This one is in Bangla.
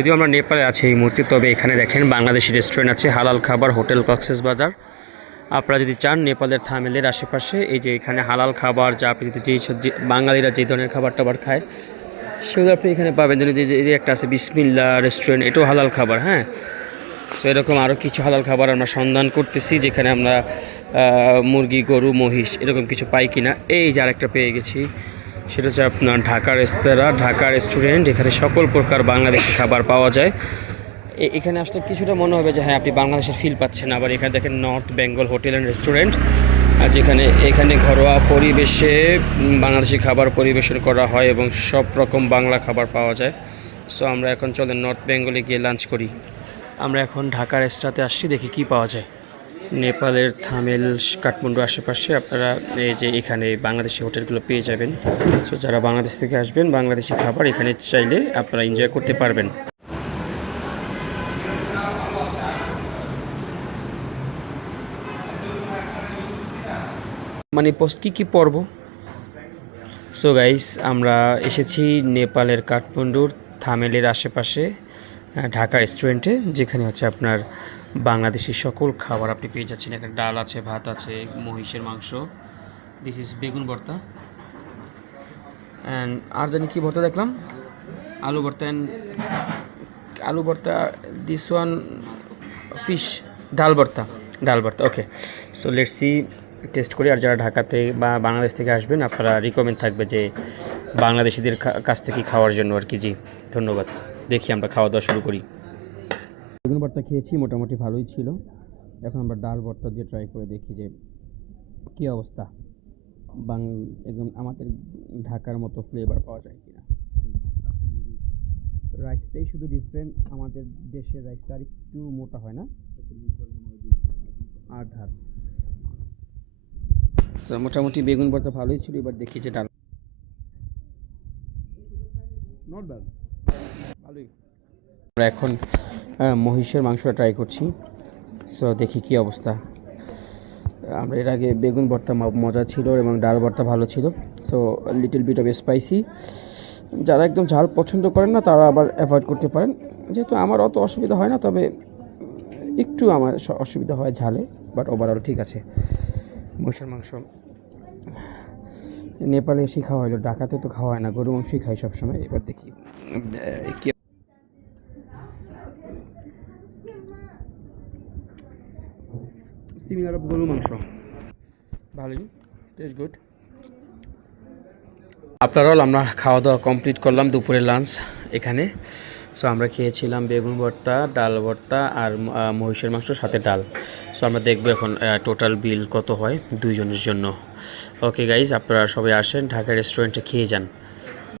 যদিও আমরা নেপালে আছি এই মুহূর্তে, তবে এখানে দেখেন বাংলাদেশি রেস্টুরেন্ট আছে, হালাল খাবার, হোটেল কক্সবাজার। আপনারা যদি চান নেপালের থামেলের আশেপাশে এই যে এখানে হালাল খাবার, যা আপনি যদি যে বাঙালিরা যে ধরনের খাবার টাবার খায় সেগুলো আপনি এখানে পাবেন। যেন যে একটা আছে বিসমিল্লা রেস্টুরেন্ট, এটাও হালাল খাবার। হ্যাঁ, সো এরকম আরও কিছু হালাল খাবার আমরা সন্ধান করতেছি, যেখানে আমরা মুরগি, গরু, মহিষ এরকম কিছু পাই কিনা। এই যে আরেকটা পেয়ে গেছি, সেটা হচ্ছে আপনার ঢাকা রেস্তোরাঁ, ঢাকা রেস্টুরেন্ট। এখানে সকল প্রকার বাংলাদেশি খাবার পাওয়া যায়। এখানে আসলে কিছুটা মনে হবে যে হ্যাঁ আপনি বাংলাদেশের ফিল পাচ্ছেন। আবার এখানে দেখেন North Bengal hotel and restaurant, আর যেখানে এখানে ঘরোয়া পরিবেশে বাংলাদেশি খাবার পরিবেশন করা হয় এবং সব রকম বাংলা খাবার পাওয়া যায়। সো আমরা এখন চলেন নর্থ বেঙ্গলে গিয়ে লাঞ্চ করি। আমরা এখন ঢাকা রেস্তোরাঁতে আসছি, দেখি কি পাওয়া যায়। নেপালের থামেল, কাঠমান্ডু আশেপাশে আপনারা এই যে এখানে বাংলাদেশি হোটেলগুলো পেয়ে যাবেন। সো যারা বাংলাদেশ থেকে আসবেন, বাংলাদেশি খাবার এখানে চাইলে আপনারা এনজয় করতে পারবেন। মানে কী পর্ব। সো গাইস, আমরা এসেছি নেপালের কাঠমান্ডুর থামেলের আশেপাশে ঢাকা রেস্টুরেন্টে, যেখানে হচ্ছে আপনার বাংলাদেশি সকল খাবার আপনি পেয়ে যাচ্ছেন। এখানে ডাল আছে, ভাত আছে, মহিষের মাংস, দিস ইজ বেগুন ভর্তা, অ্যান্ড আর জানি কী ভর্তা দেখলাম, আলু ভর্তা, অ্যান্ড আলু ভর্তা, দিস ওয়ান ফিশ, ডাল ভর্তা। ওকে, সো লেটস সি, টেস্ট করি। আর যারা ঢাকাতে বা বাংলাদেশ থেকে আসবেন, আপনারা রিকমেন্ড থাকবে যে বাংলাদেশিদের কাছ থেকে খাওয়ার জন্য আর কি। জি ধন্যবাদ। দেখি আমরা খাওয়া দাওয়া শুরু করি। বেগুন ভর্তা খেয়েছি, মোটামুটি ভালোই ছিল। এখন আমরা ডাল ভর্তা দিয়ে ট্রাই করে দেখি যে কী অবস্থা, একদম আমাদের ঢাকার মতো ফ্লেভার পাওয়া যায় কিনা। রাইসটাই শুধু ডিফারেন্ট, আমাদের দেশের রাইসটা আর একটু মোটা হয় না, আর ধার। মোটামুটি বেগুন ভর্তা ভালোই ছিল। এবার দেখি যে ডাল, নট ব্যাড, ভালোই। আমরা এখন মহিষের মাংসটা ট্রাই করছি। সো দেখি কি অবস্থা। আমরা এর আগে বেগুন ভর্তা মজা ছিল এবং ডাল ভর্তা ভালো ছিল। So little bit of spicy, যারা একদম ঝাল পছন্দ করেন না তারা আবার অ্যাভয়েড করতে পারেন। যেহেতু আমার অত অসুবিধা হয় না, তবে একটু আমার অসুবিধা হয় ঝালে, বাট ওভারঅল ঠিক আছে। মহিষের মাংস নেপালে এসে খাওয়া হলো, ঢাকাতে তো খাওয়া হয় না, গরু মাংসই খাই সবসময়। এবার দেখি কি সিমিলার অফ গরু মাংস, ভালোই, টেস্ট গুড। আপনারাও আমরা খাওয়া দাওয়া কমপ্লিট করলাম, দুপুরের লাঞ্চ এখানে। সো আমরা খেয়েছিলাম বেগুন ভর্তা, ডাল ভর্তা আর মহিষের মাংস সাথে ডাল। সো আমরা দেখবো এখন টোটাল বিল কত হয় দুইজনের জন্য। ওকে গাইজ, আপনারা সবাই আসেন, ঢাকা রেস্টুরেন্টে খেয়ে যান।